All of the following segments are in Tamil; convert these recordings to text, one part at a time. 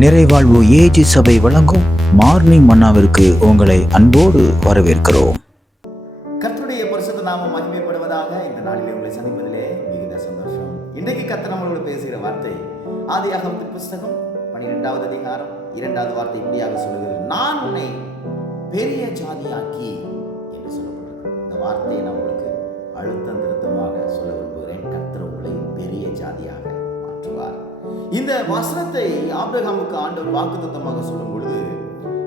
நிறைவாழ்வு ஏஜி சபை வழங்கும் மார்னிங் மன்னாவிற்கு உங்களை அன்போடு வரவேற்கிறோம். கர்த்தருடைய பரிசுத்த நாம மகிமைப்படுவதாக இந்த நாளிலே உங்களை சந்திப்பதிலே மிகுந்த சந்தோஷம். இன்றைக்கு கர்த்தர் நம்மளோட பேசுகிற வார்த்தை ஆதியாகமத்தின் புஸ்தகம் பனிரெண்டாவது அதிகாரம் இரண்டாவது வார்த்தை இப்படியாக சொல்லுகிறது. நான் உன்னை பெரிய ஜாதியாக்கி என்று சொல்லப்பட்டிருக்கு இந்த வார்த்தையை நான் உங்களுக்கு அழுத்தம் திருத்தமாக சொல்ல விரும்புகிறேன். கர்த்தர் உங்களை பெரிய ஜாதியாக இந்த வசனத்தை ஆபிரகாமுக்கு ஆண்டவர் வாக்குத்தத்தமாக சொல்லும் பொழுது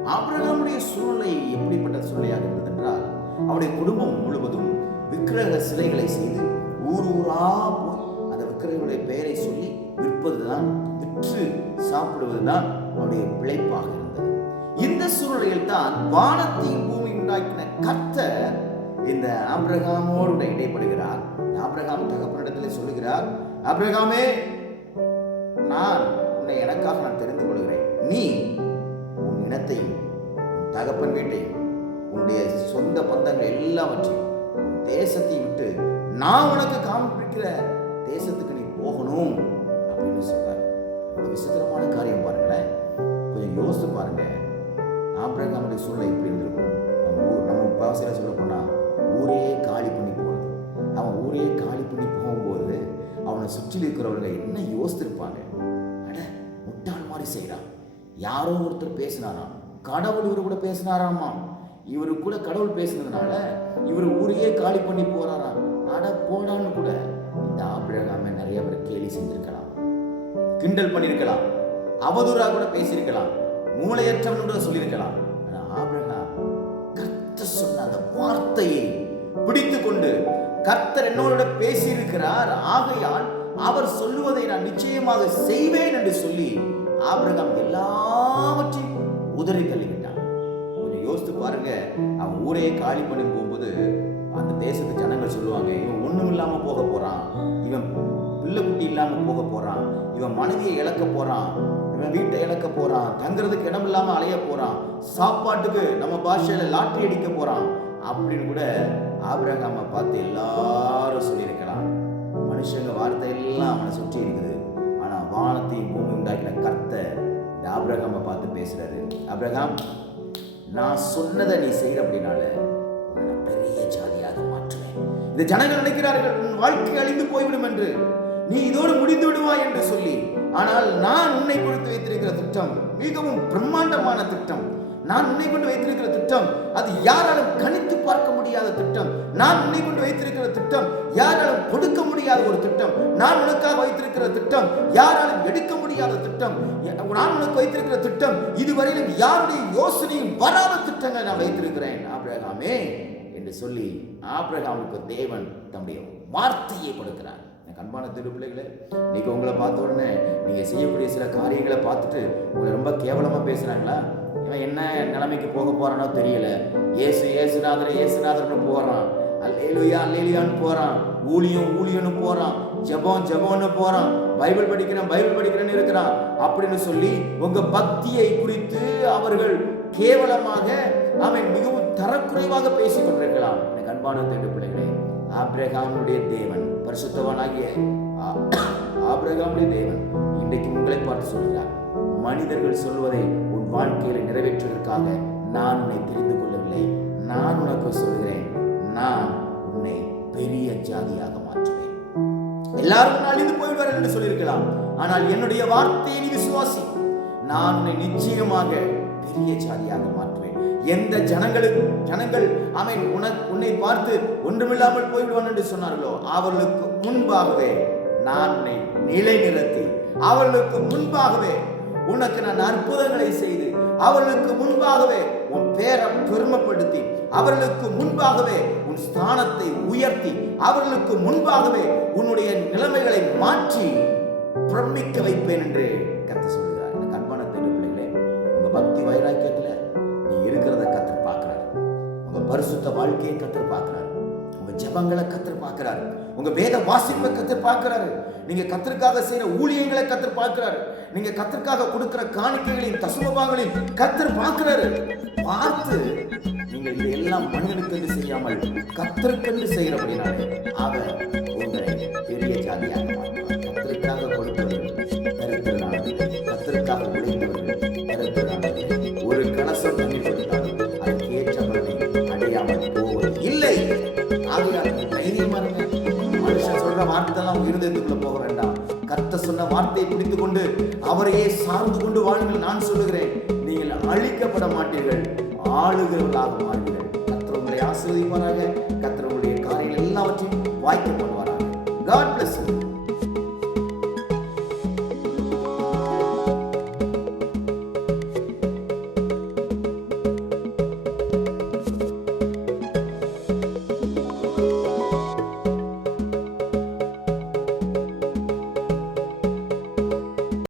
ஆபிரகாமுடைய சூழ்நிலை எப்படிப்பட்ட சூழ்நிலையாக இருந்தது என்றால் அவருடைய குடும்பம் முழுவதும் விக்கிரக சிலைகளை செய்து ஊர் ஊரா போய் அந்த விக்கிரகங்களுடைய பெயரை சொல்லி விற்பதுதான் விற்று சாப்பிடுவதுதான் அவருடைய பிழைப்பாக இருந்தது. இந்த சூழ்நிலையில் தான் வானத்தையும் பூமி உண்டாக்கின கர்த்தர் இந்த ஆபிரகாமோடு இடைப்படுகிறார் ஆபிரகாம் தகப்பனிடத்தில் சொல்லுகிறார் அப்ரகாமே நான் உன்னை எனக்காக நான் தெரிந்து கொள்கிறேன். நீ உன் இனத்தையும் உன் தகப்பன் வீட்டையும் உன்னுடைய சொந்த பந்தங்கள் எல்லாவற்றையும் தேசத்தை தேசத்தையும் விட்டு நான் உனக்கு காண்பிக்கிற தேசத்துக்கு நீ போகணும் அப்படின்னு சொல்றார். ஒரு விசித்திரமான காரியம் பாருங்களேன். கொஞ்சம் யோசித்து பாருங்க. ஆப்ரகாமுடைய சூழ்நிலை எப்படி இருந்திருக்கும்? நம்ம ஊர் நம்ம பாசையில் சொல்ல போனால் ஊரே காலி பண்ணி அவனை சுற்றில் இருக்கிறவர்கள் என்ன யோசித்திருப்பாங்க? அட முட்டாள் மாதிரி செய்கிறான் யாரோ ஒருத்தர் பேசினாராம். கடவுள் இவரு கூட பேசினாராமா? இவரு கூட கடவுள் பேசினதுனால இவர் ஊரையே காலி பண்ணி போறாராம் அட போடான்னு கூட. இந்த ஆபிரகாம நிறைய பேர் கேலி செஞ்சிருக்கலாம். கிண்டல் பண்ணியிருக்கலாம் அவதூறா கூட பேசியிருக்கலாம் மூளையற்றவன் சொல்லியிருக்கலாம் ஆபிரகாம் கர்த்தர் சொன்ன அந்த வார்த்தையை பிடித்து கொண்டு கர்த்தர் என்னோட பேசியிருக்கிறார். ஆகையால் அவர் சொல்லுவதை நான் நிச்சயமாக செய்வேன் என்று சொல்லி ஆபிரகாம் எல்லாவற்றையும் உதறி தள்ளிவிட்டான். கொஞ்சம் யோசித்து பாருங்க. அவன் ஊரையே காலி பண்ணி போகும்போது அந்த தேசத்து ஜனங்கள் சொல்லுவாங்க இவன் ஒன்றும் இல்லாமல் போக போகிறான் இவன் பிள்ளை குட்டி இல்லாமல் போக போகிறான் இவன் மனைவியை இழக்க போகிறான் இவன் வீட்டை இழக்க போகிறான் தங்குறதுக்கு இடம் இல்லாமல் அலைய போகிறான் சாப்பாட்டுக்கு நம்ம பாஷையில் லாட்டரி அடிக்க போகிறான் அப்படின்னு கூட ஆபிரகாமை பார்த்து எல்லாரும் சொல்லியிருக்கலாம். மனுஷங்க வார்த்தை எல்லாம் அவனை சுற்றி இருக்குது. ஆனால் வானத்தையும் பூமி உண்டாக்கின கர்த்தர் இந்த ஆபிரகாம பார்த்து பேசுகிறாரு அப்ரகாம் நான் சொன்னதை நீ செய்கிற அப்படின்னால பெரிய ஜாதியாக மாற்றுவேன். இந்த ஜனங்கள் நினைக்கிறார்கள் உன் வாழ்க்கை அழிந்து போய்விடும் என்று. நீ இதோடு முடிந்து விடுவாய் என்று சொல்லி. ஆனால் நான் உன்னை கொடுத்து வைத்திருக்கிற திட்டம் மிகவும் பிரம்மாண்டமான திட்டம். நான் உன்னை கொண்டு வைத்திருக்கிற திட்டம் அது யாராலும் கணித்து பார்க்க முடியாத திட்டம். நான் உன்னை கொண்டு வைத்திருக்கிற திட்டம் யாராலும் கொடுக்க முடியாத ஒரு திட்டம். நான் உனக்காக வைத்திருக்கிற திட்டம் யாராலும் எடுக்க முடியாத திட்டம். நான் உனக்கு வைத்திருக்கிற திட்டம் இதுவரையிலும் யாருடைய யோசனையும் வராத திட்டங்களை நான் வைத்திருக்கிறேன். ஆபிரகாமே என்று சொல்லி ஆபிரகாமுக்கு தேவன் தம்முடைய வார்த்தையை கொடுக்கிறார். கண்பான திரு பிள்ளைகளே இன்னைக்கு உங்களை பார்த்த உடனே நீங்க செய்யக்கூடிய சில காரியங்களை பார்த்துட்டு உங்களை ரொம்ப கேவலமா பேசுறாங்களா? இவன் என்ன நிலைமைக்கு போக போகிறானோ தெரியல. ஏசு ஏசுநாதர் ஏசுநாதர்னு போறான். அல்லேலுயா அல்லேலுயான்னு போறான். ஊழியம் ஊழியம்னு போறான். ஜெபம் ஜெபம்னு போறான். பைபிள் படிக்கிறேன் பைபிள் படிக்கிறேன்னு இருக்கிறான் அப்படின்னு சொல்லி உங்க பக்தியை குறித்து அவர்கள் கேவலமாக அவன் மிகவும் தரக்குறைவாக பேசிக் கொண்டிருக்கலாம். எனக்கு அன்பான தேடு பிள்ளைகளே ஆப்ரகாமுடைய தேவன் பரிசுத்தவனாகிய ஆப்ரகாமுடைய தேவன் இன்றைக்கு உங்களை பார்த்து சொல்கிறார். மனிதர்கள் சொல்வதை உன் வாழ்க்கையில் நிறைவேற்றுவதற்காக நான் உன்னை தெரிந்து கொள்ளவில்லை. நான் உனக்கு சொல்கிறேன் நான் உன்னை பெரிய ஜாதியாக மாற்றுவேன். எல்லாரும் நான் அழிந்து போய்வார்கள் என்று சொல்லியிருக்கலாம். ஆனால் என்னுடைய வார்த்தையை நீ விசுவாசி. நான் உன்னை நிச்சயமாக பெரிய ஜாதியாக மாற்றுவேன். எந்த ஜனங்களுக்கு ஜனங்கள் அவன் உன உன்னை பார்த்து ஒன்றுமில்லாமல் போய்விடுவான் என்று சொன்னார்களோ அவர்களுக்கு முன்பாகவே நான் உன்னை நிலைநிறுத்தி அவர்களுக்கு முன்பாகவே உனக்கு நான் அற்புதங்களை செய்து அவர்களுக்கு முன்பாகவே உன் பேரை பெருமைப்படுத்தி அவர்களுக்கு முன்பாகவே உன் ஸ்தானத்தை உயர்த்தி அவர்களுக்கு முன்பாகவே உன்னுடைய நிலைமைகளை மாற்றி பிரமிக்க வைப்பேன் என்று வாழ்க்கையை கத்தர் பார்க்கிறார். உங்க ஜபங்களை கத்தர் பார்க்கிறார். உங்க வேத வாசிப்பை கத்தர் பார்க்கிறாரு. நீங்க கத்திற்காக செய்யற ஊழியங்களை கத்தர் பார்க்கிறாரு. நீங்க கத்திற்காக கொடுக்கிற காணிக்கைகளையும் தசுமபாகளையும் கத்தர் பார்க்கிறாரு. பார்த்து நீங்கள் இதையெல்லாம் மனிதனுக்கென்று செய்யாமல் கத்தருக்கென்று செய்கிறபடினாலே அவர் உங்களை பெரிய ஜாதியாக கத்திற்காக கத்தருக்காக கொடுப்பது தரித்திரனானது கத்தருக்காக உழைப்பது கர்த்த சொன்ன வார்த்தையை பிடித்து கொண்டு அவரையே சார்ந்து கொண்டு வாழுங்கள் நான் சொல்லுகிறேன். நீங்கள் அழிக்கப்பட மாட்டீர்கள் ஆளுகிறவர்களாக மாறுவீர்கள். கத்திர உங்களை ஆசீர்வதிப்பாராக. கத்திர உங்களுடைய காரியங்கள் எல்லாவற்றையும் வாய்க்கப்படுவாராக. God plus